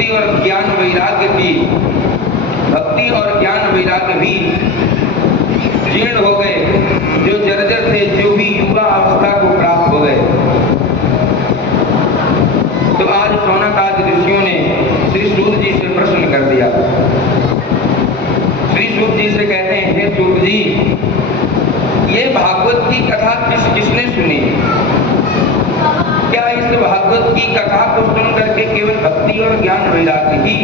भक्ति और ज्ञान वैराग्य भी जीर्ण हो गए, जो जर्जर थे, जो भी युवा अवस्था को प्राप्त हो गए। तो आज शौनकादि ऋषियों ने श्री सूत जी से प्रश्न कर दिया। श्री सूत जी से कहते हैं, हे सूत जी, ये भागवत की कथा किसने सुनी? क्या इस भागवत की कथा को सुन करके केवल भक्ति और ज्ञान वैराग्य ही,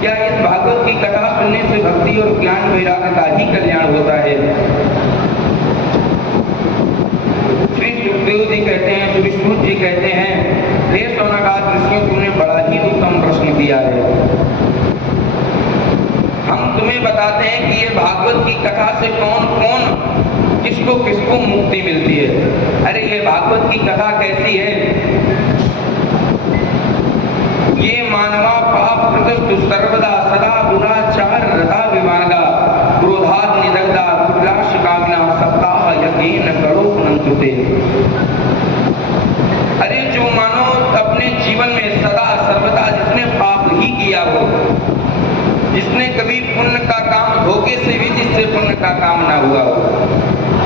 क्या इस भागवत की कथा सुनने से भक्ति और ज्ञान वैराग्य का ही कल्याण होता है? श्री सुखदेव जी कहते हैं, श्री सूत जी कहते हैं, हे शौनकादि ऋषियों, तुमने बड़ा ही उत्तम प्रश्न किया है। हम तुम्हें बताते हैं कि ये भागवत की कथा से कौन कौन किसको किसको मुक्ति मिलती है। अरे ये भागवत की कथा कैसी है? ये मानवा पाप कृतस्तु सर्वदा सदा दुराचार रता विमार्गा क्रोधात् निदग्धा कुलाश कामिना सप्ताह यज्ञेन करो पुनंतुते। अरे जो मानव अपने जीवन में सदा सर्वदा जिसने पाप ही किया हो, जिसने कभी पुण्य का काम धोखे से भी जिससे पुण्य का काम ना हुआ हो।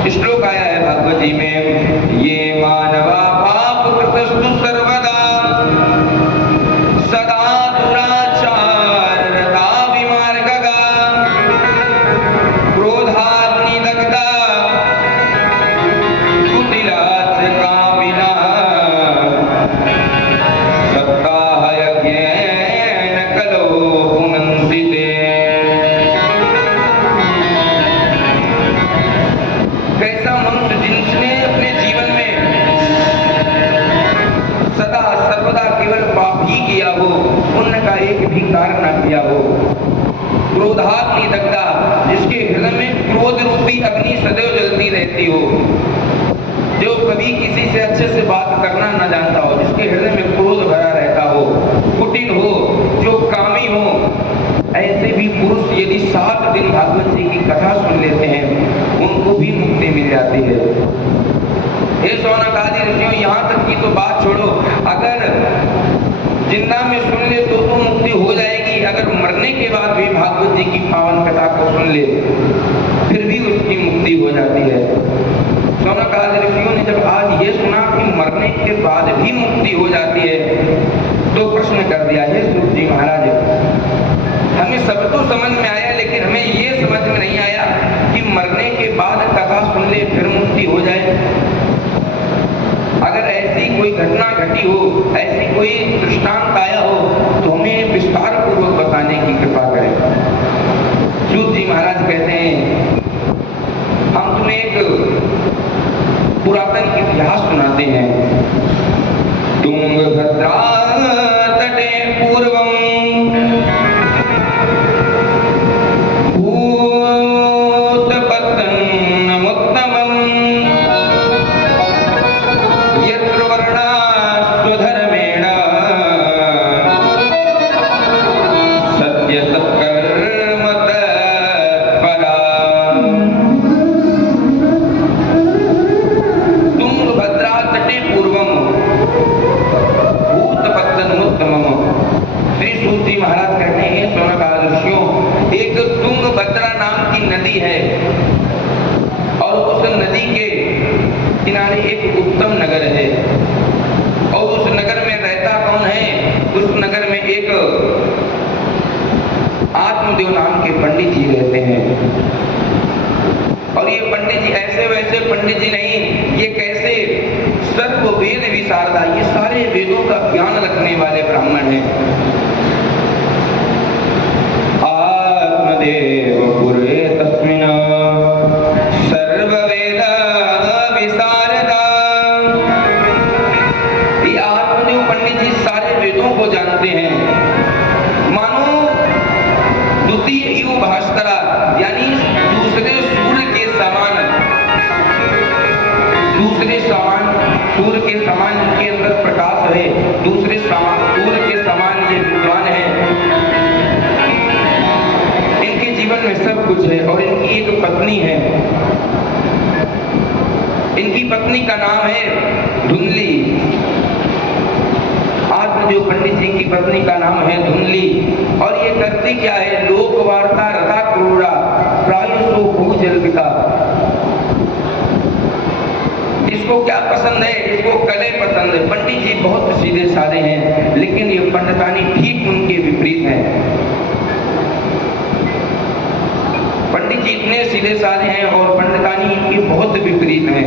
श्लोक आया है भागवत जी में, ये मानवा पाप कृतस्तु सर्वदा सदा दुराचार रता विमार्गगा क्रोधात् निदग्धा कुटिलात् कामिना सप्ताह यज्ञेन कलो पुनन्तिते। कैसा मनुष्य जिसने अपने जीवन में सदा सर्वदा केवल पाप ही किया हो, पुण्य का एक भी कार्य न किया हो। क्रोधात् निदग्धा, जिसके हृदय में क्रोध रूपी अग्नि सदैव जलती रहती हो, जो कभी किसी से अच्छे से बात करना न जानता हो, जिसके हृदय में क्रोध भरा रहता हो, कुटिल हो, जो कामी हो, ऐसे भी पुरुष यदि 7 दिन भागवत जी की कथा सुन लेते हैं, उनको भी मुक्ति मिल जाती है। हे शौनकादि ऋषियों, यहाँ तक की तो बात छोड़ो, अगर जिंदा में सुन ले तो मुक्ति हो जाएगी, अगर मरने के बाद भी भागवत जी की पावन कथा को सुन ले फिर भी उसकी मुक्ति हो जाती है। शौनकादि ऋषियों ने जब आज ये सुना कि मरने के बाद भी मुक्ति हो जाती है, तो प्रश्न कर दिया, हे सूत जी महाराज, हमें सब तो समझ में आया, लेकिन हमें ये समझ में नहीं आया कि मरने के बाद कथा सुन ले फिर मुक्ति हो जाए। अगर ऐसी कोई घटना घटी हो, ऐसी कोई दृष्टांत आया हो, तो हमें विस्तार पूर्वक बताने की कृपा करें। सूत जी महाराज कहते हैं, हम तुम्हें एक पुरातन इतिहास सुनाते हैं। तुंगभद्रा तटे पूर्वम आत्मदेव नाम के पंडित जी रहते हैं। और ये पंडित जी ऐसे वैसे पंडित जी नहीं, ये कैसे सर्व वेद विशारदा, ये सारे वेदों का ज्ञान रखने वाले ब्राह्मण हैं। आत्मदेव पुरे तस्मिन् सर्व वेद विशारदा। ये आत्मदेव पंडित जी सारे वेदों को जानते हैं। मानो द्वितीय युग भास्करा, यानी दूसरे सूर्य के समान, सूर्य के समान जिनके अंदर प्रकाश है, दूसरे सूर्य के समान ये विद्वान है। इनके जीवन में सब कुछ है और इनकी एक पत्नी है। इनकी पत्नी का नाम है धुंधली। आत्मदेव पंडित जी की पत्नी का नाम है धुंधली, और ये करती क्या है, लोक वार्ता रथा क्रूरा प्रायुषो भूजल्पिता। इसको क्या पसंद है, इसको कले पसंद है। पंडित जी बहुत सीधे साधे हैं, लेकिन ये पंडितानी ठीक उनके विपरीत है। पंडित जी इतने सीधे साधे हैं और पंडितानी इनकी बहुत विपरीत है।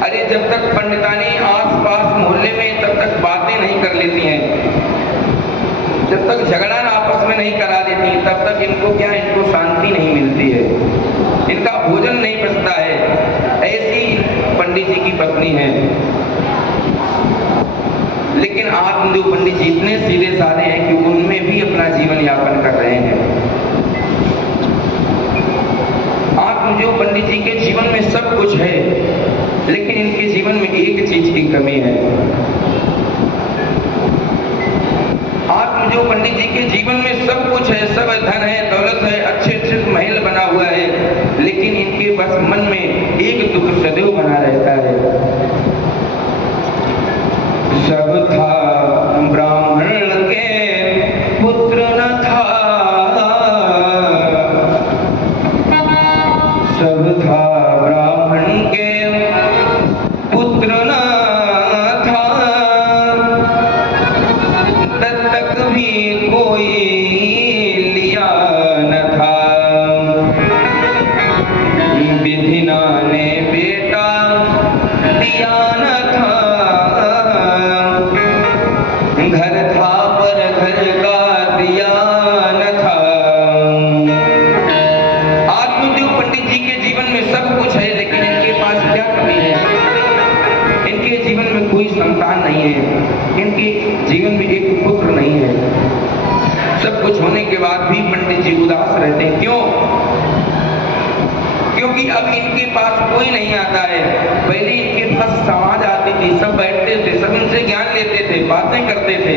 अरे जब तक पंडितानी आस-पास मोहल्ले में तब तक बातें नहीं कर लेती हैं, जब तक झगड़ा आपस में नहीं करा देती, तब तक इनको क्या, इनको शांति नहीं मिलती है, इनका भोजन नहीं पचता है। ऐसी पंडित जी की पत्नी है। लेकिन आत्मदेव पंडित जी इतने सीधे साधे हैं कि उनमें भी अपना जीवन यापन कर रहे हैं। आत्मदेव पंडित जी के जीवन में सब कुछ है, लेकिन इनके जीवन में एक चीज की कमी है। आत्मदेव पंडित जी के जीवन में सब कुछ है, सब धन है, दौलत है, अच्छे महल बना हुआ है, लेकिन इनके बस मन में एक दुख सदैव बना रहता है। सब था ब्राह्मण के पुत्र न था, सब था ब्राह्मण के पुत्र न था, दत्तक भी कोई लिया न था, विधिना ने बेटा दिया न था, घर था पर घर का दिया न था। आत्मदेव पंडित जी के जीवन में सब कुछ है, लेकिन इनके पास क्या कमी है, इनके जीवन में कोई संतान नहीं है, इनके जीवन में एक पुत्र नहीं है। सब कुछ होने के बाद भी पंडित जी उदास रहते हैं। क्यों? क्योंकि अब इनके पास कोई नहीं आता है। पहले इनके पास समाज आती थी, सब बैठते थे, सब इनसे ज्ञान लेते थे, बातें करते थे।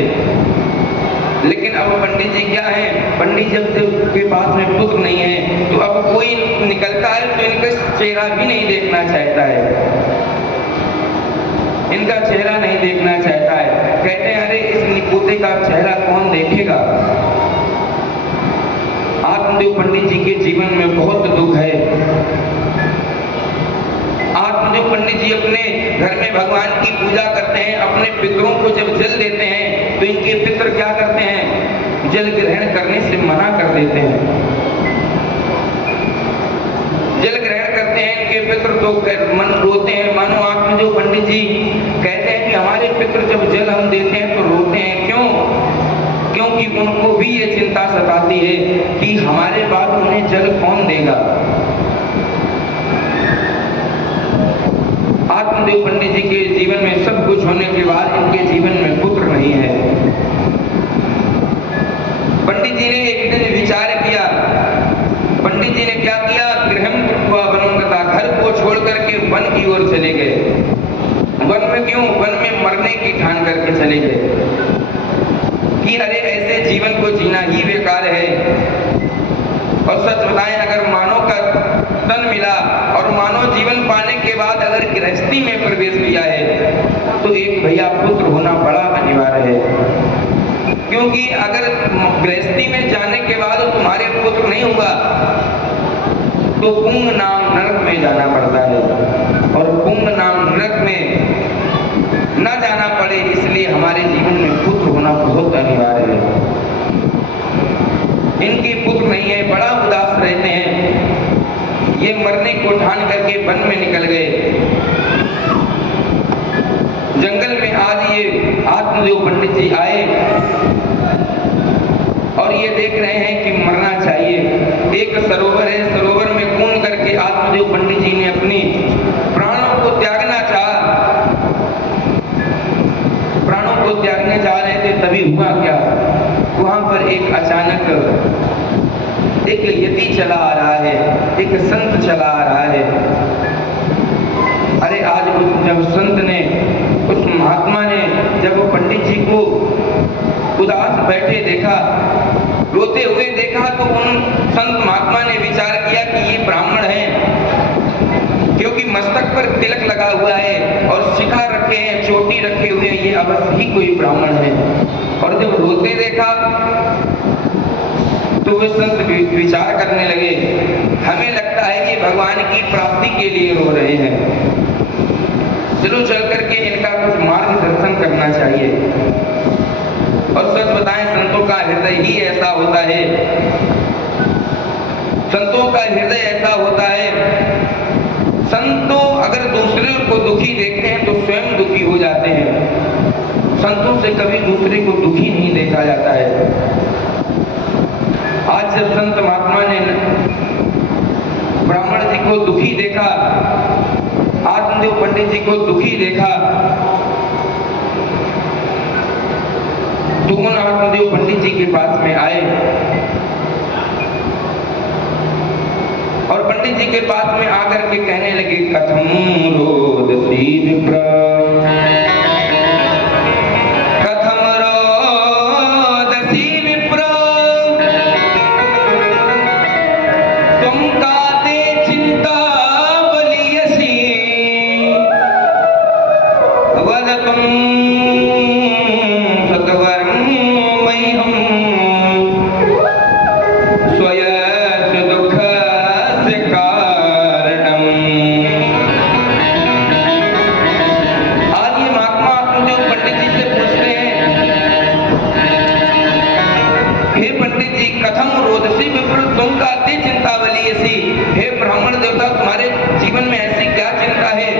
लेकिन अब पंडित जी क्या है, पंडित जब के पास में पुत्र नहीं है, तो अब कोई निकलता है तो इनका चेहरा भी नहीं देखना चाहता है, इनका चेहरा नहीं देखना चाहता है। कहते हैं अरे इस निपुते का चेहरा कौन देखेगा। आत्मदेव पंडित जी के जीवन में बहुत दुख है। आत्मदेव पंडित जी अपने घर में भगवान की पूजा करते हैं, अपने पितरों को जब जल देते हैं तो इनके पितर क्या करते हैं, जल ग्रहण करने से मना कर देते हैं। जल ग्रहण करते हैं इनके पितर तो मन रोते हैं। मानो आत्मदेव पंडित जी कहते हैं कि हमारे पितर जब जल हम देते हैं तो रोते हैं। क्यों? क्योंकि उनको भी ये चिंता सताती है कि हमारे बाद उन्हें जल कौन देगा। आत्मदेव पंडित जी के जीवन में सब कुछ होने के बाद इनके जीवन में पुत्र नहीं है। पंडित जी ने एक दिन विचार किया। पंडित जी ने क्या किया, गृहं कृत्वा वनं गता, घर को छोड़ करके वन की ओर चले गए। वन में क्यों? वन में मरने की ठान करके चले गए कि अरे ऐसे जीवन को जीना ही बेकार है। और सच बताएं, अगर मानव का तन मिला और मानव जीवन पाने के बाद अगर गृहस्थी में प्रवेश किया है तो एक भैया पुत्र होना बड़ा अनिवार्य है। क्योंकि अगर गृहस्थी में जाने के बाद तुम्हारे पुत्र नहीं हुआ तो पुंग नाम नरक में जाना पड़ता है, और पुंग नाम नरक में न जाना पड़े इसलिए हमारे जीवन में पुत्र होना बहुत अनिवार्य है। इनके पुत्र नहीं है, बड़ा उदास रहते हैं। ये मरने को ठान करके वन में निकल गए। जंगल में आज ये आत्मदेव पंडित जी आए और ये देख रहे हैं कि मरना चाहिए। एक सरोवर है, सरोवर में कूद करके आत्मदेव पंडित जी ने अपनी प्राणों को त्यागना चाहा। प्राणों को त्यागने जा रहे थे, तभी हुआ क्या, वहां पर एक अचानक एक यति चला आ रहा है, एक संत चला आ रहा है। अरे आज जब संत ने, उस महात्मा ने जब पंडित जी को उदास बैठे देखा, रोते हुए देखा, तो उन संत महात्मा ने विचार किया कि ये ब्राह्मण है, क्योंकि मस्तक पर तिलक लगा हुआ है और शिखा तलवार रखे हैं, चोटी रखे हुए हैं, ये अवश्य ही कोई ब्राह्मण है। और जब रोते देखा तो वे संत विचार करने लगे, हमें लगता है ये भगवान की प्राप्ति के लिए रो रहे हैं, चलो चल करके इनका कुछ मार्गदर्शन करना चाहिए। और सच बताएं, संतों का हृदय ही ऐसा होता है, संतों का हृदय ऐसा होता है, संतों अगर दूसरे को दुखी देखते हैं तो स्वयं दुखी हो जाते हैं। संतों से कभी दूसरे को दुखी नहीं देखा जाता है। आज जब संत महात्मा ने ब्राह्मण जी को दुखी देखा, आत्मदेव पंडित जी को दुखी देखा, तो उन आत्मदेव पंडित जी के पास में आए और पंडित जी के पास में आकर के कहने लगे, कथम रोदसी विप्र, कथम रोदसी विप्र, तुम काते चिंता बलियसी, वदतुम सत्वरम मह्यम स्वयं दुख कारणम। आज ये महात्मा आत्मदेव पंडित जी से पूछते हैं, हे पंडित जी, कथम रोदसी विप्र तुम काते चिंतावली ऐसी, हे ब्राह्मण देवता, तुम्हारे जीवन में ऐसी क्या चिंता है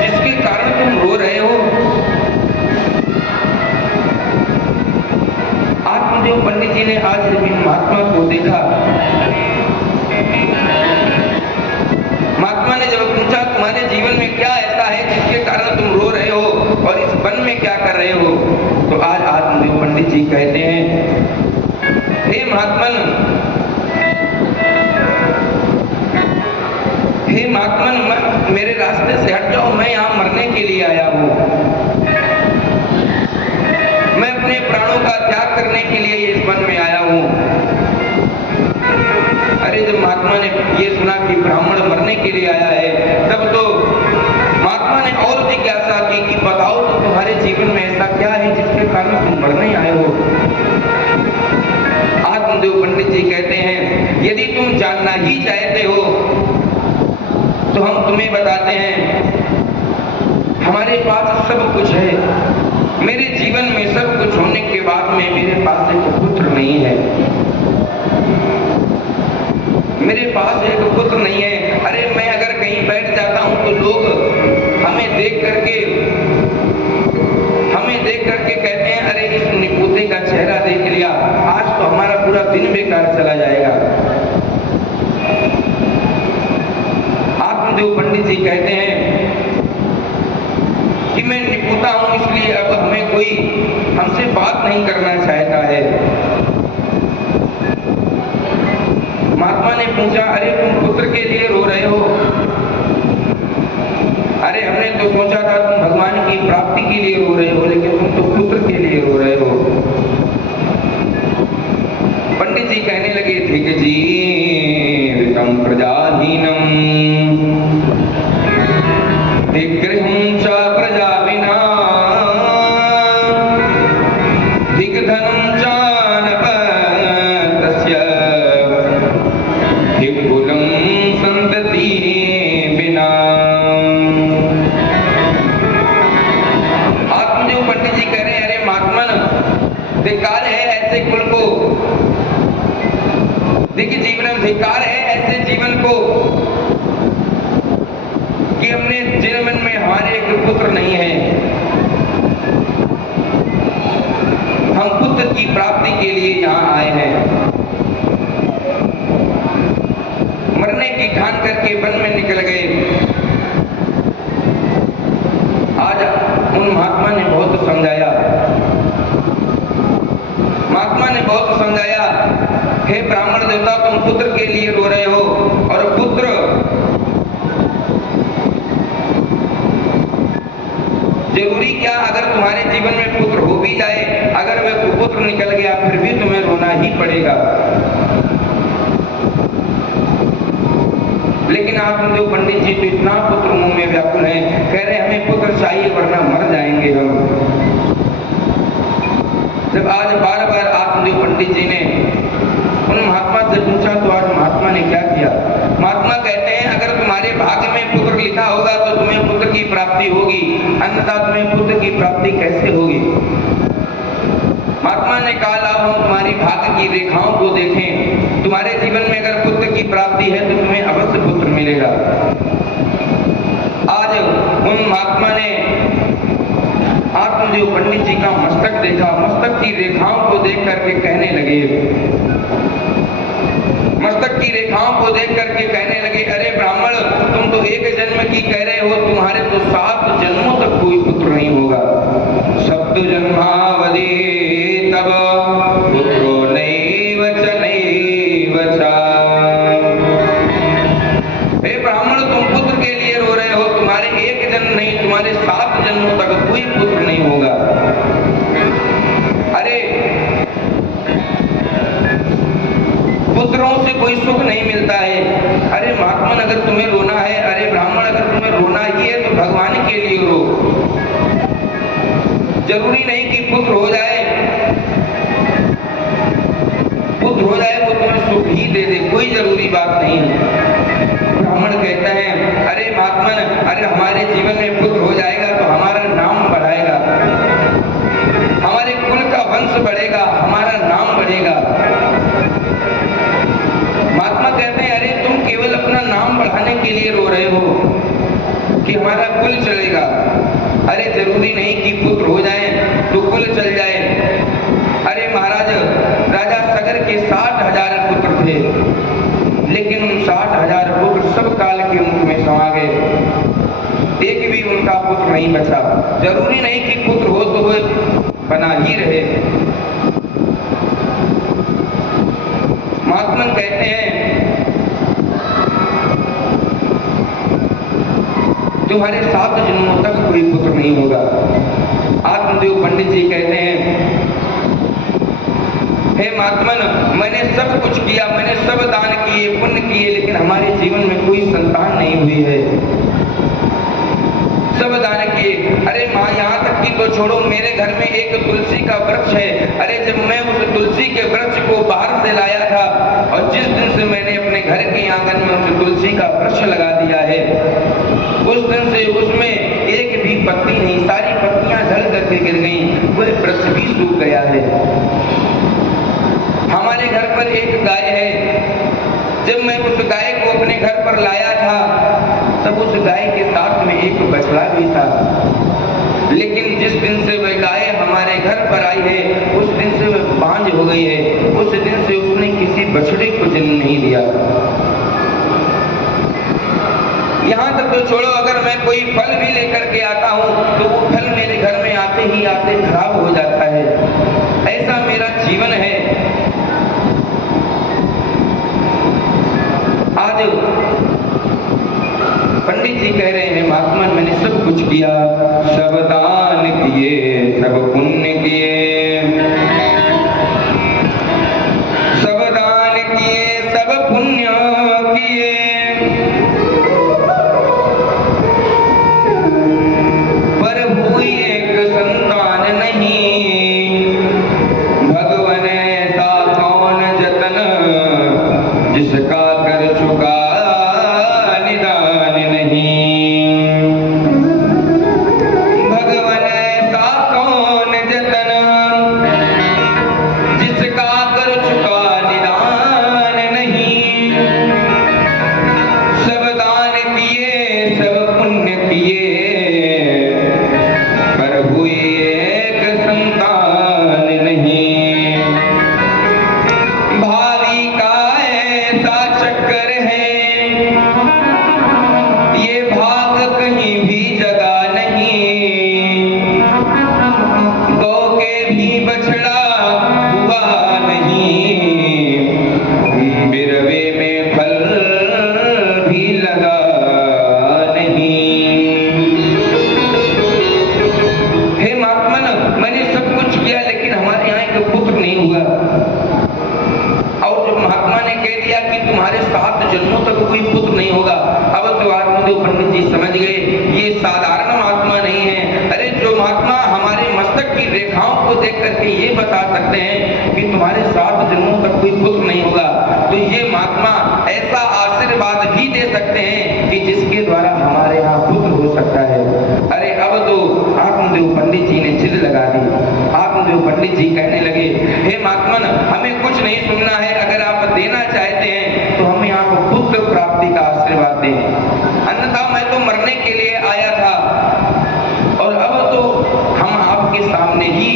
जिसके कारण तुम रो रहे हो? आत्मदेव पंडित जी ने आज जब इन महात्मा को देखा, महात्मा ने जब पूछा तुम्हारे जीवन में क्या ऐसा है जिसके कारण तुम रो रहे हो और इस वन में क्या कर रहे हो, तो आज आत्मदेव पंडित जी कहते हैं, हे महात्मन, हे महात्मन, मेरे रास्ते से हट जाओ, मैं यहाँ मरने के लिए आया हूँ, मैं अपने प्राणों का त्याग करने के लिए इस वन में आया हूँ। अरे जब महात्मा ने ये सुना कि ब्राह्मण मरने के लिए आया है, तब तो महात्मा ने और जिज्ञासा की कि बताओ तो तुम्हारे जीवन में ऐसा क्या है जिसके कारण तुम मरने आए हो? आत्मदेव पंडित जी कहते हैं, यदि तुम जानना ही चाहते हो तो हम तुम्हें बताते हैं, हमारे पास सब कुछ है, मेरे जीवन में सब कुछ होने के बाद में मेरे पास एक पुत्र नहीं है, मेरे पास एक पुत्र नहीं है। अरे मैं अगर कहीं बैठ जाता हूं तो लोग हमें देख करके कहते हैं, अरे इस निपुते का चेहरा देख लिया, आज तो हमारा पूरा दिन बेकार चला जाएगा। आत्मदेव पंडित जी कहते हैं कि मैं निपुता हूं, इसलिए अब हमें कोई हमसे बात नहीं करना चाहता है। महात्मा ने पूछा, अरे तुम पुत्र के लिए रो रहे हो? अरे हमने तो सोचा था तुम भगवान की प्राप्ति के लिए रो रहे हो, लेकिन तुम तो पुत्र के लिए रो रहे हो। पंडित जी कहने लगे, ठीक जी, तम प्रजाहीनम दिग्गृहं च प्रजा विना दिग्धनं च नपतस्य दिग्कुलं संतति बिना। आत्मदेव पंडित जी कह रहे हैं, अरे महात्मन, धिक्कार है ऐसे कुल को, दिग्ग जीवनम, धिक्कार है ऐसे जीवन को कि हमने जीवन में हमारे एक पुत्र नहीं है, हम पुत्र की प्राप्ति के लिए यहाँ आए हैं। मरने की ठान करके वन में निकल गए। आज उन महात्मा ने बहुत समझाया, महात्मा ने बहुत समझाया, हे ब्राह्मण देवता, तुम पुत्र के लिए रो रहे हो, और पुत्र जरूरी क्या, अगर तुम्हारे जीवन में पुत्र हो भी जाए, अगर वह पुत्र निकल गया फिर भी तुम्हें रोना ही पड़ेगा। लेकिन आत्मदेव पंडित जी तो इतना पुत्र मुंह में व्याकुल है, कह रहे हमें पुत्र चाहिए वरना मर जाएंगे हम। जब आज बार बार आत्मदेव पंडित जी ने उन महात्मा से पूछा तो आज महात्मा ने क्या किया? महात्मा कहते हैं अगर तुम्हारे भाग्य में पुत्र लिखा होगा तो तुम्हें पुत्र की प्राप्ति होगी, अन्यथा तुम्हें पुत्र की प्राप्ति कैसे होगी? महात्मा ने कहा हम तुम्हारी भाग्य की रेखाओं को देखें, तुम्हारे जीवन में अगर पुत्र की प्राप्ति है तो तुम्हें अवश्य पुत्र मिलेगा। आज उन महात्मा ने आत्मदेव पंडित जी का मस्तक देखा, मस्तक की रेखाओं को देख करके कहने लगे, मस्तक की रेखाओं को देख करके कहने लगे अरे ब्राह्मण, तुम तो एक जन्म की कह रहे हो, तुम्हारे तो 7 जन्मों तक कोई पुत्र नहीं होगा। सप्त जन्मावधि तब पुत्रो नैव च नैव च। हे ब्राह्मण, तुम पुत्र के लिए रो रहे हो, तुम्हारे एक जन्म नहीं, तुम्हारे 7 जन्मों तक कोई पुत्र नहीं होगा। अरे पुत्रों से कोई सुख नहीं मिलता है। अरे महात्मन, अगर तुम्हें रोना है, अरे ब्राह्मण अगर तुम्हें रोना ही है तो भगवान के लिए रो। जरूरी नहीं कि पुत्र हो जाए, पुत्र हो जाए वो तुम्हें सुख ही दे दे, कोई जरूरी बात नहीं है। ब्राह्मण कहता है अरे महात्मन, अरे हमारे जीवन में पुत्र हो जाएगा तो हमारा नाम बढ़ाएगा, हमारे कुल का वंश बढ़ेगा, हमारा नाम बढ़ेगा। महात्मा कहते हैं अरे तुम केवल अपना नाम बढ़ाने के लिए रो रहे हो कि हमारा कुल चलेगा। अरे जरूरी नहीं कि पुत्र हो जाए तो कुल चल जाए। अरे महाराज, राजा सगर के 60,000 पुत्र थे, लेकिन उन 60,000 पुत्र सब काल के मुख में समा गए, एक भी उनका पुत्र नहीं बचा। जरूरी नहीं कि पुत्र हो तो वो बना ही रहे। महात्मन कहते हैं तुम्हारे 7 जन्मों तक कोई पुत्र नहीं होगा। आत्मदेव पंडित जी कहते हैं हे महात्मन, मैंने सब कुछ किया, मैंने सब दान किए, पुण्य किए, लेकिन हमारे जीवन में कोई संतान नहीं हुई है। सब दान किए। अरे माँ, यहाँ तक कि तो छोड़ो, मेरे घर में एक तुलसी का वृक्ष है। अरे जब मैं उस तुलसी के वृक्ष को बाहर से लाया था और जिस दिन से मैंने अपने घर के आंगन में उस तुलसी का वृक्ष लगा दिया है, उस दिन से उसमें एक भी पत्ती नहीं, सारी पत्तियां ढल करके गिर गईं, वह वृक्ष भी सूख गया है। हमारे घर पर एक गाय है, जब मैं उस गाय को अपने घर पर लाया था तब उस गाय के साथ में एक बछड़ा भी था, लेकिन जिस दिन से वह गाय हमारे घर पर आई है उस दिन से वह बांझ हो गई है, उस दिन से उसने किसी बछड़े को जन्म नहीं दिया। यहाँ तक तो छोड़ो, अगर मैं कोई फल भी लेकर के आता हूँ तो वो फल मेरे घर में आते ही आते खराब हो जाता है। ऐसा मेरा जीवन है। आज पंडित जी कह रहे हैं महात्मा, मैंने सब कुछ किया, सब दान किए, सब पुण्य किए, सब दान किए, सब पुण्य किए, पर हुई एक संतान नहीं। भगवान ऐसा कौन जतन जिसका कर चुका निदान नहीं। भगवान ऐसा कौन जतन जिसका कर चुका निदान नहीं। सब दान किए, सब पुण्य किए, पर हुई एक संतान नहीं। भावी का ऐसा कोई पुत्र नहीं होगा, तो ये महात्मा ऐसा आशीर्वाद भी दे सकते हैं कि जिसके द्वारा हमारे यहाँ पुत्र हो सकता है। अरे अब तो आत्मदेव पंडित जी ने जिद लगा दी। आत्मदेव पंडित जी कहने लगे, हे महात्मन, हमें कुछ नहीं सुनना है, अगर आप देना चाहते हैं तो हमें आप पुत्र प्राप्ति का आशीर्वाद दें, अन्यथा मैं तो मरने के लिए आया था और अब तो हम आपके सामने ही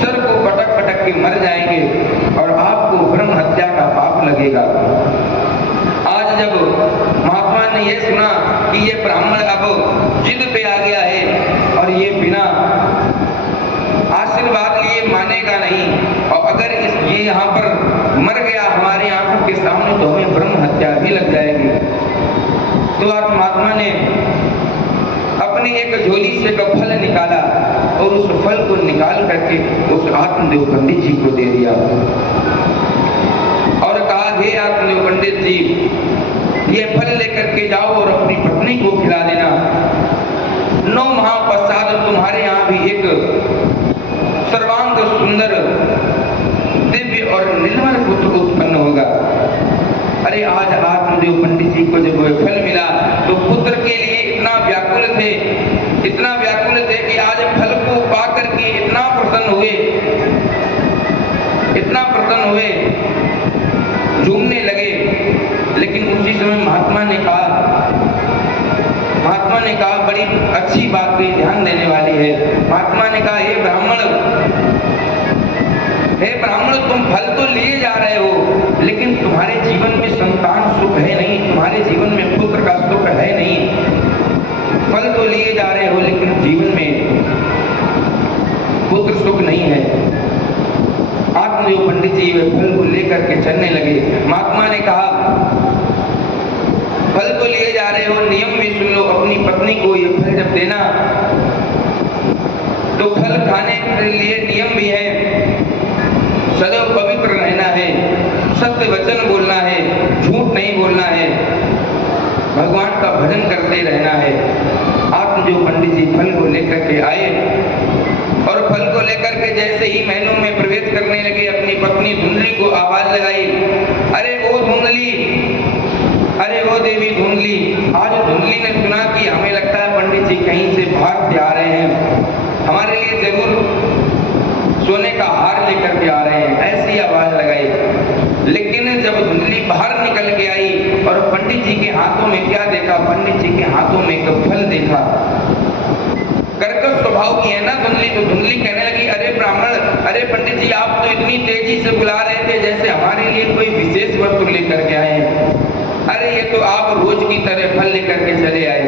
सर को पटक पटक के मर जाएंगे और आपको ब्रह्म हत्या का पाप लगेगा। आज जब महात्मा ने यह सुना कि ये ब्राह्मण अब जिद पे आ गया है और ये बिना आशीर्वाद लिए मानेगा नहीं, और अगर ये यहाँ पर मर गया हमारे आंखों के सामने तो हमें ब्रह्म हत्या भी लग जाएगी, तो आप महात्मा ने अपनी एक झोली से का फल निकाला और उस फल को निकाल करके उस आत्मदेव पंडित जी को दे दिया और कहा, हे आत्मदेव पंडित जी, ये फल लेकर के जाओ और अपनी पत्नी को खिला देना। 9 माह पश्चात तुम्हारे यहाँ भी एक सर्वांग सुंदर दिव्य और निर्मल पुत्र उत्पन्न होगा। अरे आज आत्मदेव पंडित जी को जब वह फल मिला तो पुत्र के लिए इतना व्याकुल थे कि आज फल को पा करके इतना प्रसन्न हुए, झूमने लगे। लेकिन उसी समय महात्मा ने कहा बड़ी अच्छी बात पे ध्यान देने वाली है। महात्मा ने कहा, हे ब्राह्मण, तुम फल तो लिए जा रहे हो, लेकिन तुम्हारे जीवन में संतान सुख है नहीं, तुम्हारे जीवन में पुत्र का सुख है नहीं। फल तो लिए जा रहे हो लेकिन जीवन में पुत्र सुख नहीं है। आत्मदेव पंडित जी वे फल को लेकर के चलने लगे। महात्मा ने कहा, फल तो लिए जा रहे हो, नियम भी सुन लो। अपनी पत्नी को ये फल जब देना तो फल खाने के लिए नियम भी है, सदैव पवित्र रहना है, सत्य वचन बोलना है, झूठ नहीं बोलना है, भगवान का भजन करते रहना है। आत्मदेव पंडित जी फल को लेकर के आए और फल को लेकर के जैसे ही महलों में प्रवेश करने लगे, अपनी पत्नी धुंधली को आवाज लगाई, अरे ओ धुंधली, अरे वो देवी धुंधली। आज धुंधली ने सुना कि हमें लगता है पंडित जी कहीं से बाहर से आ रहे हैं, हमारे लिए जरूर सोने का हार लेकर के आ रहे हैं, ऐसी आवाज लगाई। लेकिन जब धुंधली बाहर निकल के आई और पंडित जी के हाथों में क्या देखा, पंडित जी के हाथों में एक फल देखा। कर्कश स्वभाव की है ना धुंधली, तो धुंधली कहने लगी, अरे ब्राह्मण, अरे पंडित जी, आप तो इतनी तेजी से बुला रहे थे जैसे हमारे लिए कोई विशेष वस्तु लेकर के आए हैं। अरे ये तो आप रोज की तरह फल लेकर के चले आए।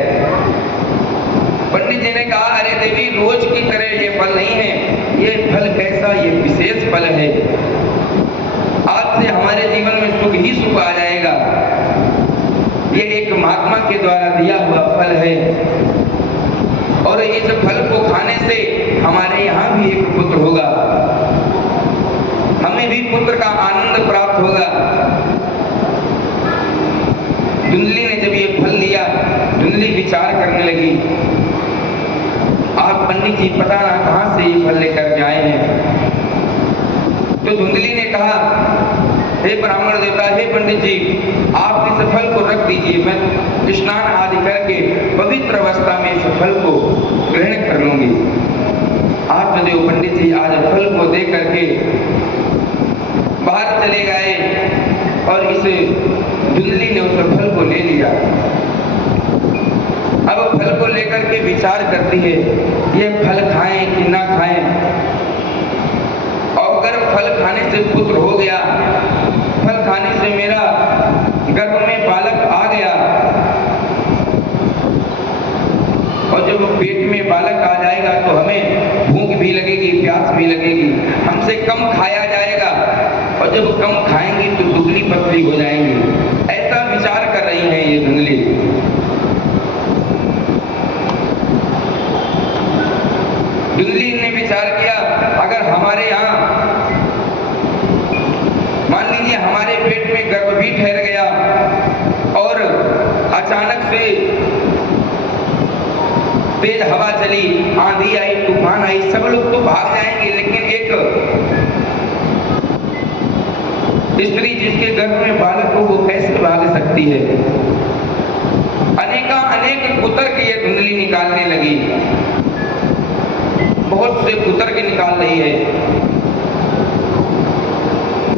पंडित जी ने कहा, अरे देवी, रोज की तरह ये फल नहीं है, ये फल कैसा, ये विशेष फल है। आज से हमारे जीवन में सुख ही सुख आ जाएगा। ये एक महात्मा के द्वारा दिया हुआ फल है और इस फल को खाने से हमारे यहाँ भी एक पुत्र होगा, हमें भी पुत्र का आनंद प्राप्त होगा। धुंधली ने जब ये फल लिया, धुंधली विचार करने लगी, आप पंडित जी पता ना कहां से ये फल लेकर के आए हैं। तो धुंधली ने कहा, हे ब्राह्मण देवता, हे पंडित जी, आप इस फल को रख दीजिए, मैं स्नान आदि करके पवित्र अवस्था में इस फल को ग्रहण कर लूंगी। आत्मदेव पंडित जी आज फल को दे करके बाहर चले गए और इस धुंधली ने उस फल को ले लिया। अब फल को लेकर के विचार करती है, ये फल खाएं कि ना खाएं, और अगर फल खाने से पुत्र हो गया, फल खाने से मेरा गर्भ में बालक आ गया, और जब पेट में बालक आ जाएगा तो हमें भूख भी लगेगी, प्यास भी लगेगी, हमसे कम खाया जाएगा, और जब कम खाएंगी तो दुबली पतली हो जाएंगी। ऐसा विचार कर रही है ये धुंधली। धुंधली ने विचार किया, अगर हमारे यहाँ मान लीजिए हमारे पेट में गर्भ भी ठहर गया और अचानक से तेज हवा चली, आंधी आई, तूफान आई, सब लोग तो भाग जाएंगे, लेकिन स्त्री जिसके गर्भ में बालक हो वो कैसे भाग सकती है। अनेक कुतर्क ये धुंधली निकालने लगी, बहुत से कुतर्क निकाल रही है।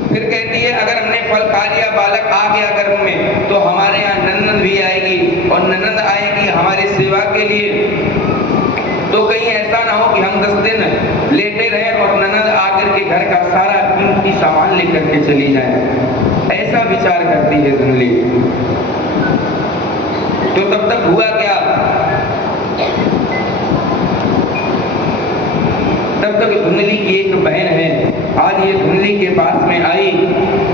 फिर कहती है अगर हमने फल खा लिया, बालक आ गया गर्भ में, तो हमारे यहाँ ननद भी आएगी और ननद आएगी हमारी सेवा के लिए, तो कहीं ऐसा ना हो कि हम 10 दिन लेटे रहें और ननद आकर के घर का सारा कीमती सामान लेकर के चली जाए। ऐसा विचार करती है धुंधली। तो तब तक हुआ क्या, तब तक धुंधली की एक बहन है, आज ये धुंधली के पास में आई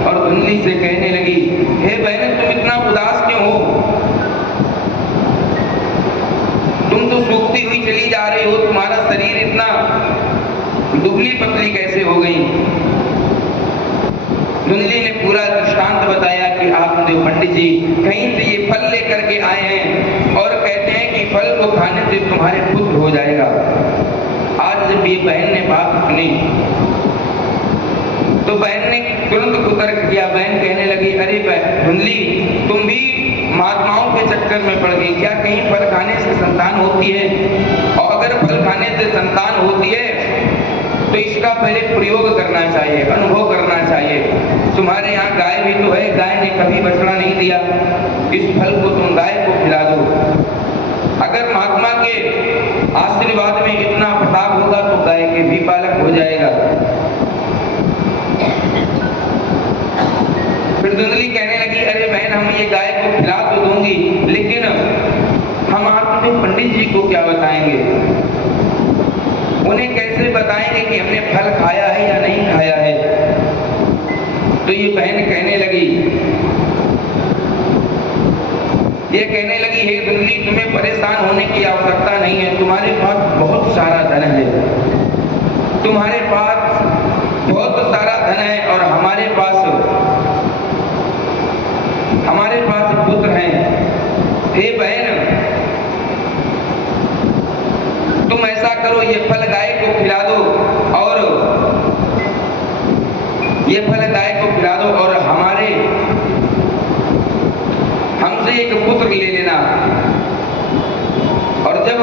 और धुंधली से कहने लगी, हे बहन तुम इतना उदास क्यों हो, तुम तो सूखती हुई चली जा रही हो, तुम्हारा शरीर इतना दुबली पतली कैसे हो गई। धुंधली ने पूरा दृष्टांत बताया कि आप देव पंडित जी कहीं से ये फल लेकर के आए हैं और कहते हैं कि फल को खाने से तुम्हारे पुत्र हो जाएगा। आज जब ये बहन ने बात सुनी तो बहन ने तुरंत कुतर्क किया। बहन कहने लगी, अरे धुंधली तुम भी महात्माओं के चक्कर में पड़ गई क्या, कहीं फल खाने से संतान होती है, और अगर फल खाने से संतान होती है तो इसका पहले प्रयोग करना चाहिए, अनुभव करना चाहिए। तुम्हारे यहाँ गाय भी तो है, गाय ने कभी बछड़ा नहीं दिया, इस फल को तुम गाय को खिला दो। अगर महात्मा के आशीर्वाद में इतना प्रताप होगा तो गाय के भी बालक हो जाएगा। फिर धुंधली कहने लगी, अरे बहन हम ये गाय को खिला तो दूंगी, लेकिन हम आपके पंडित जी को क्या बताएंगे, उन्हें कैसे बताएंगे कि हमने फल खाया है या नहीं खाया है। तो ये बहन कहने लगी, ये कहने लगी, हे धुंधली तुम्हें परेशान होने की आवश्यकता नहीं है, तुम्हारे पास बहुत सारा धन है, तुम्हारे पास बहुत सारा धन है और हमारे पास पुत्र हैं। हे बहन तुम ऐसा करो, ये फल गाय को खिला दो और ये फल गाय को खिला दो और हमसे एक पुत्र ले लेना, और जब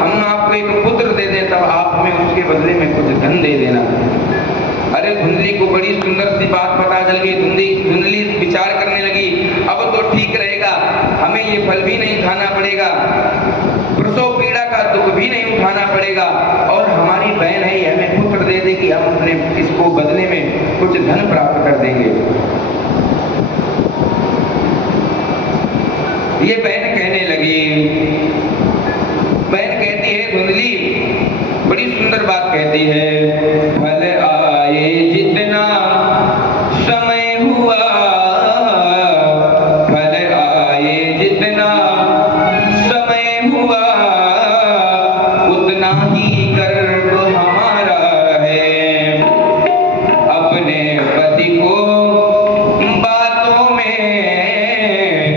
हम आपको एक पुत्र दे दें तब आप हमें उसके बदले में कुछ धन दे देना। अरे धुंधली को बड़ी सुंदर सी बात पता चल गई। धुंधली विचार करने लगी, अब तो ठीक रहेगा, हमें ये फल भी नहीं खाना पड़ेगा, प्रसव पीड़ा का दुख भी नहीं उठाना पड़ेगा, और हमारी बहन है ये हमें पुत्र दे देगी, हम अपने इसको बदले में कुछ धन प्राप्त कर देंगे। ये बहन कहने लगी, बहन कहती है, धुंधली बड़ी सुंदर बात कहती है, फल आए जितना समय हुआ, फल आए जितना समय हुआ, उतना ही गर्व हमारा है। अपने पति को बातों में,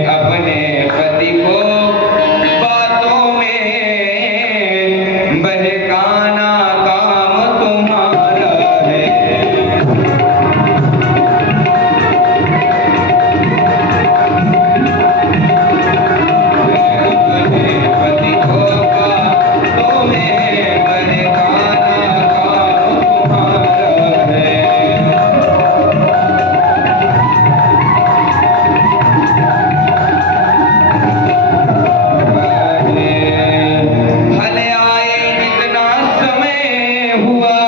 अपने पति को बातों में बहकाना काम तुम्हारा है। अपने पति को बातों में बहकाना काम तुम्हारा है। फल आए जितना समय हुआ,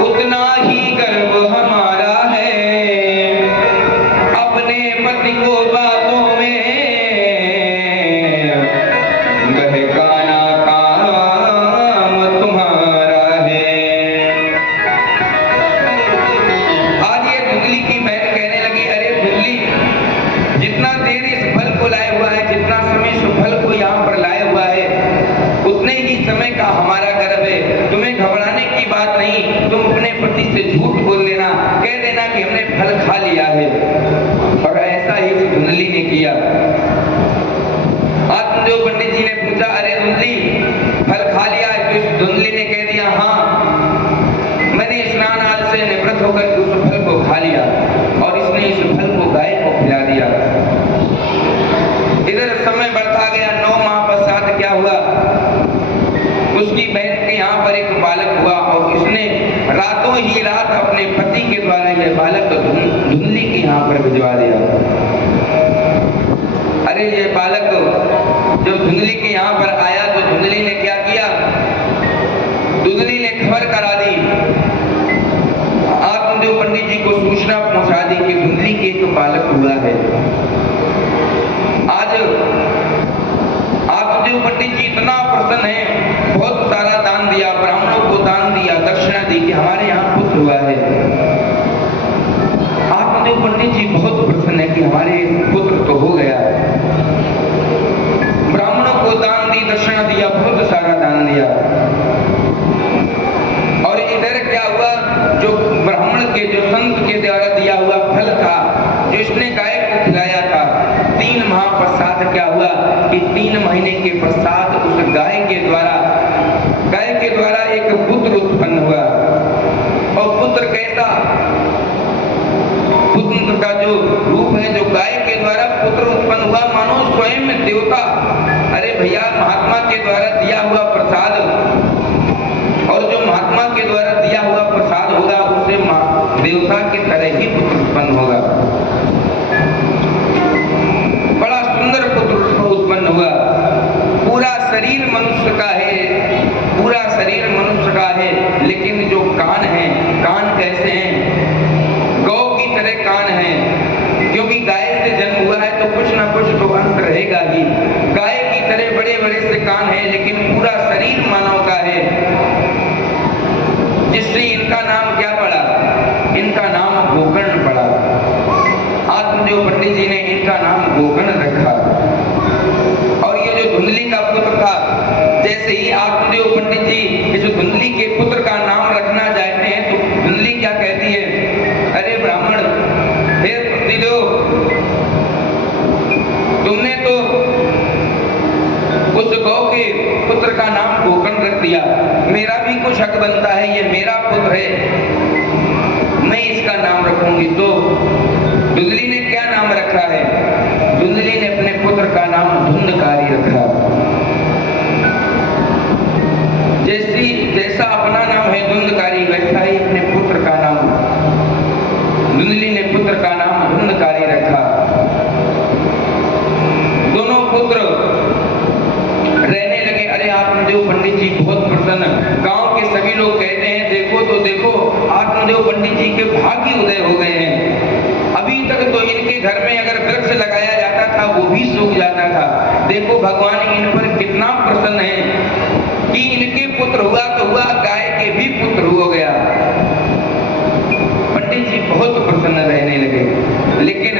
उतना ही गर्व हमारा है। अपने पति को बातों में बहकाना काम तुम्हारा है। आज ये धुंधली की बहन कहने लगी, अरे धुंधली जितना देर इस फल को लाए हुआ है, जितना समय इस फल को यहाँ पर लाए हुआ है, उतने ही समय का हमारा गर्व है, तुम्हें घबराने की बात नहीं। तुम अपने पति से झूठ बोल देना, कह देना कि हमने फल खा लिया है। और ऐसा ही इस धुंधली ने किया। आत्मदेव पंडित जी ने पूछा, अरे धुंधली फल खा लिया है? तो इस धुंधली ने कह दिया, हाँ मैंने स्नान आदि से निवृत्त होकर उस फल को खा खा लिया और इसने इस फल को गाय को खिला दिया। इधर समय बढ़ता गया। 9 माह पश्चात क्या हुआ, उसकी बहन के यहाँ पर एक बालक हुआ और इसने रातों ही रात अपने पति के द्वारा यह बालक धुंधली के यहाँ पर भिजवा दिया। अरे ये बालक जब धुंधली के यहाँ पर आया तो धुंधली ने क्या किया, धुंधली ने खबर करा दी, आत्मदेव पंडित जी को सूचना पहुंचा दी कि धुंधली के एक बालक हुआ है। आज आत्मदेव पंडित जी इतना प्रसन्न है, बहुत सारा दान दिया, ब्राह्मणों को दान दिया, दक्षिणा दी कि हमारे यहाँ पुत्र हुआ है। आत्मदेव पंडित जी बहुत प्रसन्न है कि हमारे पुत्र तो हो गया। ब्राह्मणों को दान दी, दक्षिणा दिया, बहुत सारा दान दिया। और इधर क्या हुआ, जो ब्राह्मण के जो संत के द्वारा दिया हुआ फल था, जो इसने गाय को खिलाया था, 3 माह पश्चात क्या हुआ कि 3 महीने के पश्चात उस गाय के द्वारा एक पुत्र उत्पन्न हुआ। और पुत्र कैसा, पुत्र का जो रूप है, जो गाय के द्वारा पुत्र उत्पन्न हुआ, मानो स्वयं देवता। अरे भैया, महात्मा के द्वारा दिया हुआ प्रसाद, और जो महात्मा के द्वारा दिया हुआ प्रसाद होगा उससे देवता की तरह ही पुत्र उत्पन्न होगा। बड़ा सुंदर पुत्र उत्पन्न हुआ। पूरा शरीर मनुष्य का है, पूरा शरीर मनुष्य का है, लेकिन जो कान है, कान कैसे हैं, गौ की तरह कान है, क्योंकि गाय से जन्म हुआ है तो कुछ ना कुछ तो अंश रहेगा ही। गाय की तरह बड़े बड़े से कान है, लेकिन पूरा शरीर मानव का है, जिससे इनका नाम क्या पड़ा, इनका नाम गोकर्ण पड़ा। आत्मदेव पंडित जी ने इनका नाम गोकर्ण रखा। और ये जो धुंधली का पुत्र था, जैसे ही आत्मदेव पंडित जी इस धुंधली के पुत्र का नाम रखना चाहते हैं तो धुंधली क्या कहती है, अरे ब्राह्मण, हे पतिदेव, तुमने तो उस गौ के पुत्र का नाम गोकर्ण रख दिया, मेरा भी कुछ हक बनता है, ये मेरा पुत्र है, मैं इसका नाम रखूंगी। तो धुंधली ने क्या नाम रखा है, धुंधली ने अपने पुत्र का नाम धुंधकारी रखा। जैसा अपना नाम है धुंधकारी, वैसा ही अपने पुत्र का नाम, धुंधली ने पुत्र का नाम धुंधकारी रखा। दोनों पुत्र रहने लगे। अरे आत्मदेव पंडित जी बहुत प्रसन्न, गांव के सभी लोग कहते हैं, देखो तो देखो, आत्मदेव पंडित जी के भाग्य उदय हो गए हैं। अभी तक तो इनके घर में अगर वृक्ष लगाया जाता था वो भी सूख जाता था। देखो भगवान इन पर कितना प्रसन्न है कि इनके पुत्र हुआ तो हुआ, गाय के भी पुत्र हो गया। पंडित जी बहुत प्रसन्न रहने लगे। लेकिन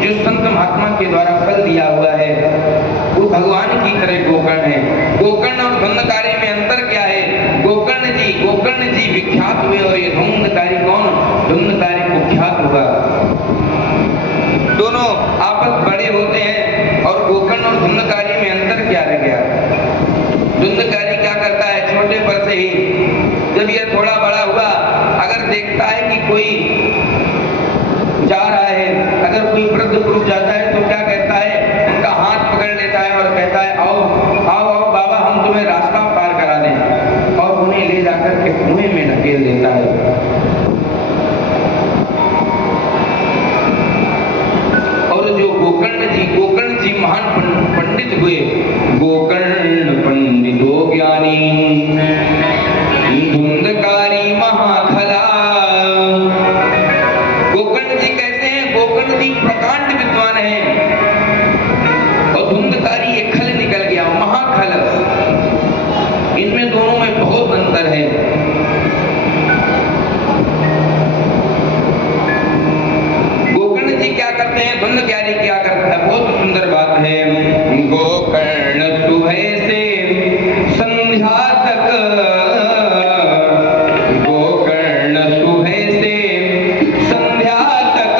जो संत महात्मा के द्वारा फल दिया हुआ है वो भगवान की तरह गोकर्ण है। गोकर्ण और धुंधकारी में अंतर क्या है, गोकर्ण जी विख्यात हुए और ये धुंधकारी कौन, धुंधकारी कुख्यात हुआ। दोनों आपस बड़े होते हैं। और गोकर्ण और धुंधकारी में अंतर क्या रह गया, धुंधकारी क्या करता है, छोटे पर से ही जब ये थोड़ा बड़ा हुआ, अगर देखता है कि कोई जा रहा है, अगर कोई वृद्ध पुरुष जाता है तो क्या कहता है, उनका हाथ पकड़ लेता है और कहता है, आओ आओ आओ बाबा, हम तुम्हें रास्ता पार करा दें, और उन्हें ले जाकर के कुएं में ढकेल देता है। और जो गोकर्ण जी महान पंडित हुए, गोकर्ण पंडितो ज्ञानी धुंधकारी महाखला। गोकर्ण जी कैसे हैं, गोकर्ण जी प्रकांड विद्वान हैं और धुंधकारी एक खल निकल गया, महाखल। इनमें दोनों में बहुत अंतर है। गोकर्ण जी क्या करते हैं, धुंधकारी क्या करता है, बहुत सुंदर बात है। गोकर्ण सुबह से संध्या तक, गोकर्ण सुबह से संध्या तक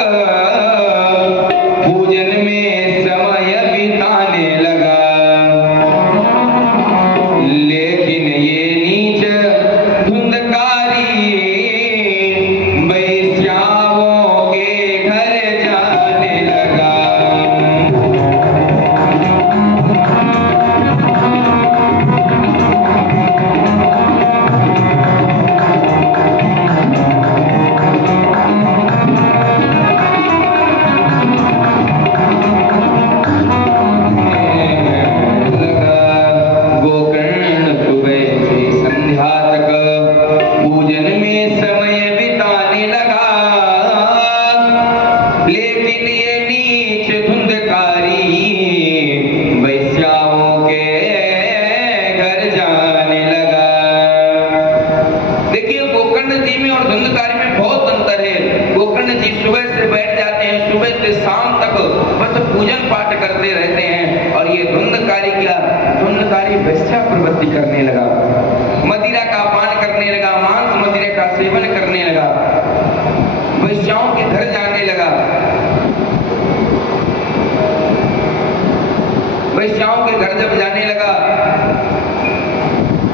पूजन में समय बिताने लगा। लेकिन ये नीच धुंधकारी वैश्या सुबह से शाम तक बस पूजन पाठ करते रहते हैं। और ये धुंधकारी क्या, धुंधकारी वैश्या प्रवृत्ति करने लगा, मदिरा का पान करने लगा, मांस मदिरा का सेवन करने लगा, वैश्याओं के घर जाने लगा, वैश्याओं के घर जब जाने लगा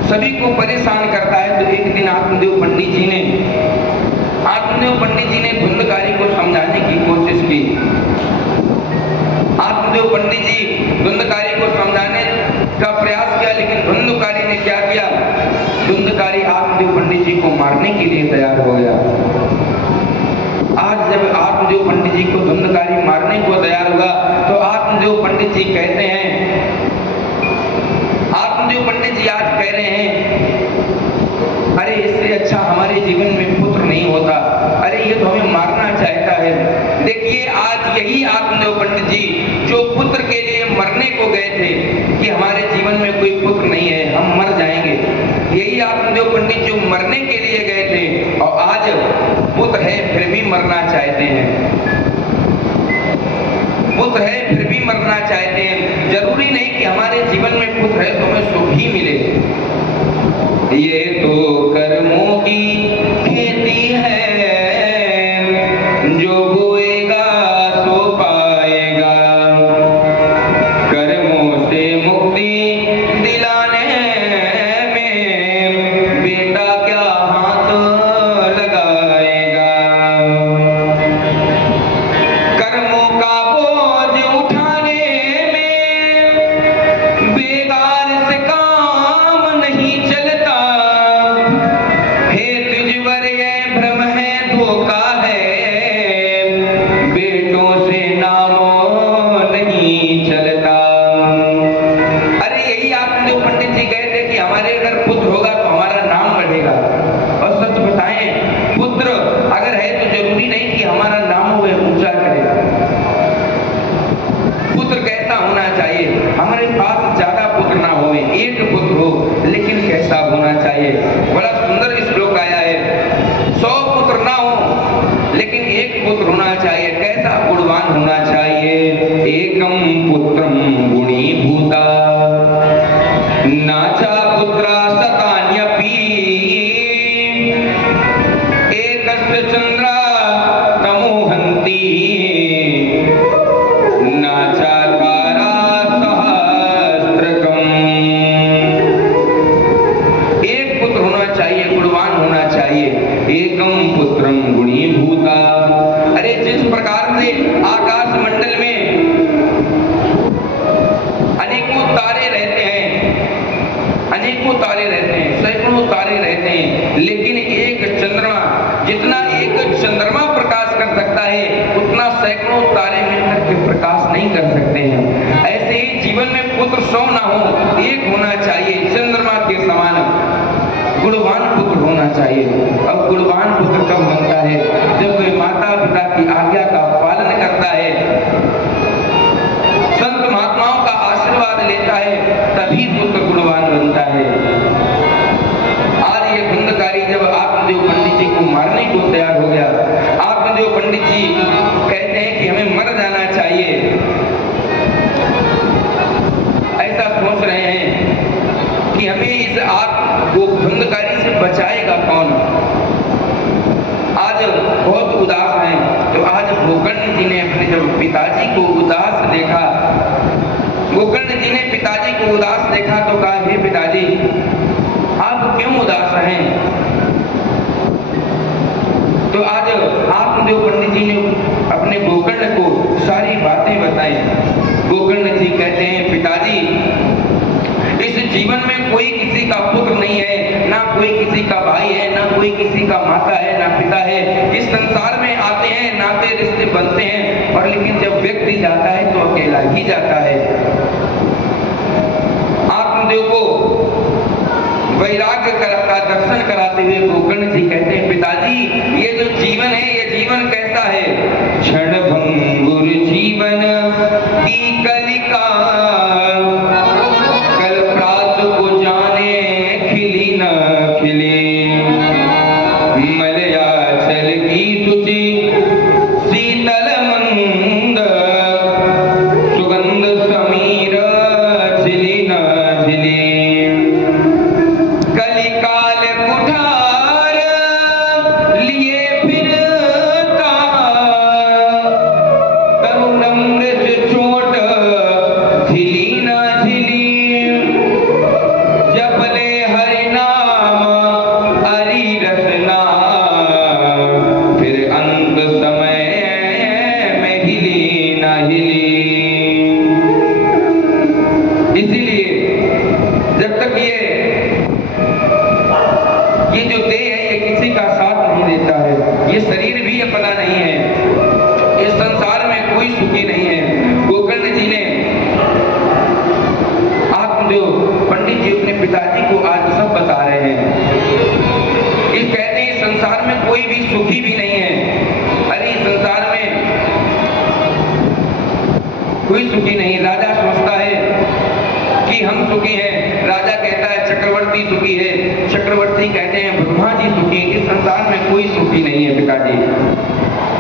सभी को परेशान करता है। तो एक दिन आत्मदेव पंडित जी ने धुंधकारी को समझाने की कोशिश की। आत्मदेव पंडित जी धुंधकारी को समझाने का प्रयास किया, लेकिन धुंधकारी ने क्या किया, धुंधकारी आत्मदेव पंडित जी को मारने के लिए तैयार हो गया। आज जब आत्मदेव पंडित जी को धुंधकारी मारने को तैयार हुआ तो आत्मदेव पंडित जी कहते हैं, आत्मदेव पंडित जी आज कह रहे हैं, अरे इससे अच्छा हमारे जीवन में पुत्र नहीं होता, अरे ये तो हमें मारना चाहता है। देखिए आज यही आत्मदेव पंडित जी जो पुत्र के लिए मरने को गए थे कि हमारे जीवन में कोई पुत्र नहीं है, हम मर जाएंगे, यही आत्मदेव पंडित जो मरने के लिए गए थे और आज पुत्र है फिर भी मरना चाहते हैं, पुत्र है फिर भी मरना चाहते हैं। जरूरी नहीं कि हमारे जीवन में पुत्र है तो हमें सुख ही मिले, ये तो कर्मों की खेती है, जो बोएगा सो पाएगा, कर्मों से मुक्ति दिलाने में बेटा क्या हाथ लगाएगा, कर्मों का बोझ उठाने में बेगार से काम नहीं चलता, हमारे पास ज्यादा पुत्र ना हो, एक पुत्र हो, लेकिन कैसा होना चाहिए। बड़ा सुंदर श्लोक आया है, 100 पुत्र ना हो लेकिन एक पुत्र होना चाहिए। कैसा, गुणवान होना चाहिए। एकम पुत्रम गुणी भूता नाचा पुत्रा सतान्यपि, एकस्य चंद्रा तमोहन्ति नाचा एकम पुत्रम गुणी भूता। अरे जिस प्रकार से आकाश मंडल में अनेकों तारे रहते हैं, अनेकों तारे रहते हैं, सैकड़ों तारे रहते हैं, लेकिन एक चंद्रमा, जितना एक चंद्रमा प्रकाश कर सकता है उतना सैकड़ों तारे मिलकर के प्रकाश नहीं कर सकते हैं। ऐसे ही जीवन में पुत्र 100 ना हो, एक होना चाहिए, चंद्रमा के समान गुणवान पुत्र होना चाहिए। अब गुणवान पुत्र कब बनता है, जब कोई माता पिता की आज्ञा का पालन करता है, संत महात्माओं का आशीर्वाद लेता है, तभी पुत्र गुणवान बनता है। आज ये धुंधकारी जब आत्मदेव पंडित जी को मारने को तैयार हो गया, आत्मदेव पंडित जी कहते हैं कि हमें मर जाना चाहिए, ऐसा सोच रहे हैं कि हमें इस वो धुंधकारी से बचाएगा कौन। आज बहुत उदास हैं। तो आज गोकर्ण जी ने अपने जब पिताजी को उदास देखा, गोकर्ण जी ने पिताजी को उदास देखा तो कहा, हे पिताजी आप क्यों उदास हैं। तो आज आत्मदेव पंडित जी ने अपने गोकर्ण को सारी बातें बताई। गोकर्ण जी कहते हैं, पिताजी इस जीवन में कोई किसी का पुत्र नहीं है, ना कोई किसी का भाई है, ना कोई किसी का माता है, ना पिता है। इस संसार में आते हैं, नाते रिश्ते बनते हैं, और लेकिन जब व्यक्ति जाता है तो अकेला ही जाता है। आत्मदेव को वैराग्य का दर्शन कराते हुए गोकर्ण जी कहते हैं, पिताजी ये जो जीवन है, ये जीवन कैसा है। क्षण भंगुर जीवन की कलिका, मलयाचल की शुचि शीतल मंगल हिली न हिली। इसीलिए जब तक ये जो देह है ये किसी का साथ नहीं देता है, ये शरीर भी अपना नहीं है, इस संसार में कोई सुखी नहीं है। गोकर्ण जी ने आप जो पंडित जी अपने पिताजी को आज सब बता रहे हैं, ये कहते हैं संसार में कोई भी सुखी भी नहीं है। अरे संसार में कोई सुखी नहीं। राजा सोचता है कि हम सुखी हैं, राजा कहता है चक्रवर्ती सुखी है, चक्रवर्ती कहते हैं ब्रह्मा जी सुखी हैं। इस संसार में कोई सुखी नहीं है पिताजी।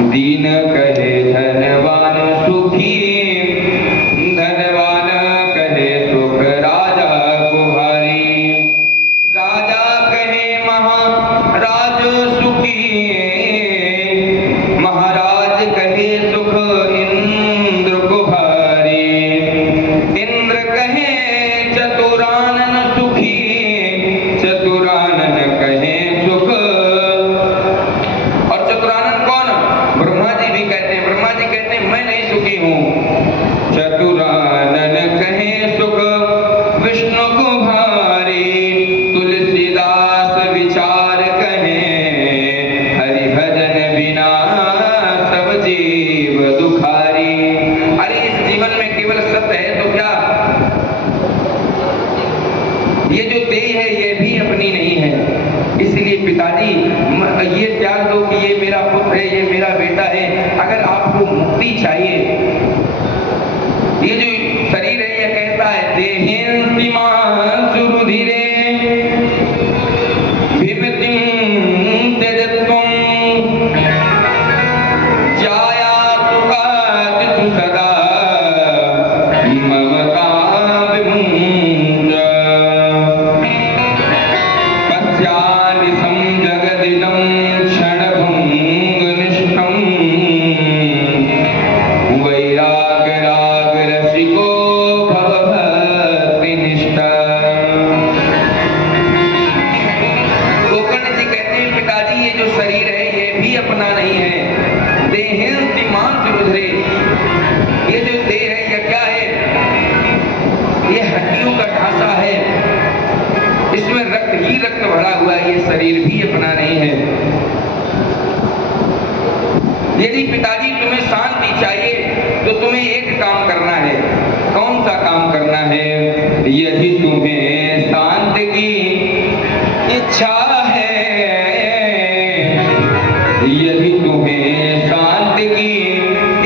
दीन कहे धनवान सुखी, धनवान कहे सुख राजा कुहारी। राजा कहे महाराज सुखी, महाराज कहे सुख इंद्र को भारी। इंद्र कहे चतुरानन सुखी, चतुरानन कहे सुख। और चतुरानन कौन? ब्रह्मा जी भी कहते हैं, ब्रह्मा जी कहते हैं मैं नहीं सुखी हूं। चतुरानन कहे सुख विष्णु को भारी। तुलसीदास विचार कहे हरि भजन बिना सब जीव दुखारी। अरे इस जीवन में केवल सत्य है तो क्या ये जो देह है ये भी अपनी नहीं है। इसलिए पिताजी ये त्याग दो कि ये मेरा पुत्र है, ये मेरा बेटा है। अगर आपको मुक्ति चाहिए, ये जो शरीर है ये कहता है देहेन्ति सुरुधिरे विभतिं त्यजत्वं जायातु कातिषु सदा ममता विमुञ्च। पश्यादिशं जगदिदं क्षणभङ्गनिष्ठं वैरागरागरसिको भवभक्तिनिष्ठा। गोकर्ण जी कहते हैं पिताजी ये जो शरीर है ये भी अपना नहीं है। देहेन्ति सुरुधिरे, ये जो देह है ये क्या है? ये हड्डियों का ढांचा है, इसमें रक्त ही रक्त भरा हुआ है, ये शरीर भी अपना नहीं है। यदि पिताजी तुम्हें शांति चाहिए तो तुम्हें एक काम करना है। कौन सा काम करना है? यदि तुम्हें शांति की इच्छा है, यदि तुम्हें शांति की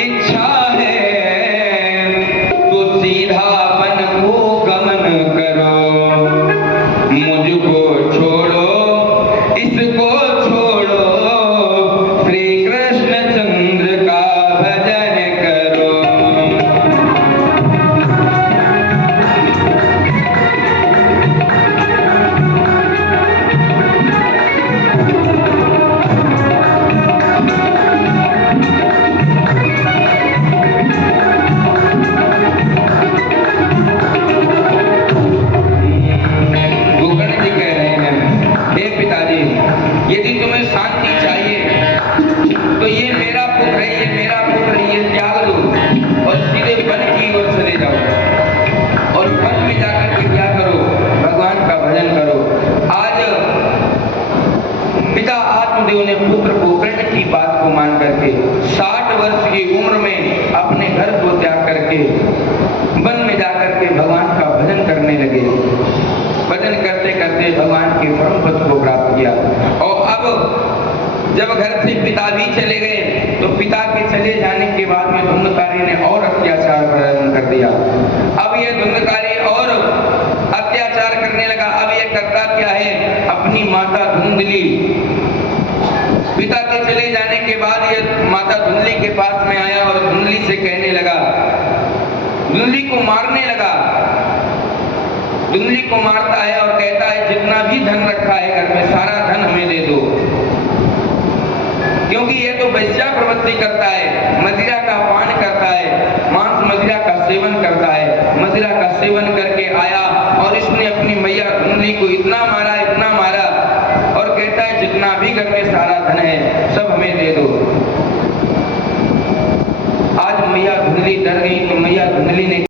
इच्छा है तो सीधा वन को गमन करो। मुझको छोड़ो, इसको छोड़ो, श्री कृष्ण चंद्र का भजन करो। गोकर्ण जी कह रहे हैं हे पिताजी यदि तुम्हें शांति चाहिए तो ये मेरा पुत्र है, ये मेरा पुत्र है, ये त्याग दो और सीधे वन की ओर चले जाओ और वन में जाकर के क्या करो? भगवान का भजन करो। आज पिता आत्मदेव ने पुत्र गोकर्ण की बात को मान करके 60 वर्ष की उम्र में अपने घर को त्याग करके वन में जाकर के भगवान का भजन करने लगे। भजन करते करते भगवान के परम पद को प्राप्त किया। और अब जब घर से पिता भी चले गए तो पिता के चले जाने के बाद में धुंधकारी ने और अत्याचार कर दिया। अब ये धुंधकारी और अत्याचार करने लगा। अब ये करता क्या है? अपनी माता धुंधली, पिता के चले जाने के बाद ये माता धुंधली के पास में आया और धुंधली से कहने लगा, धुंधली को मारने लगा। धुंधली को मारता है और कहता है जितना भी धन रखा है घर में सारा धन हमें दे दो, क्योंकि ये तो वैश्या प्रवृत्ति करता है, मदिरा का पान करता है, मांस मदिरा का सेवन करता है। मदिरा का सेवन करके आया और इसने अपनी मैया धुंधली को इतना मारा और कहता है जितना भी घर में सारा धन है सब हमें दे दो। आज मैया धुंधली डर गई तो मैया धुंधली ने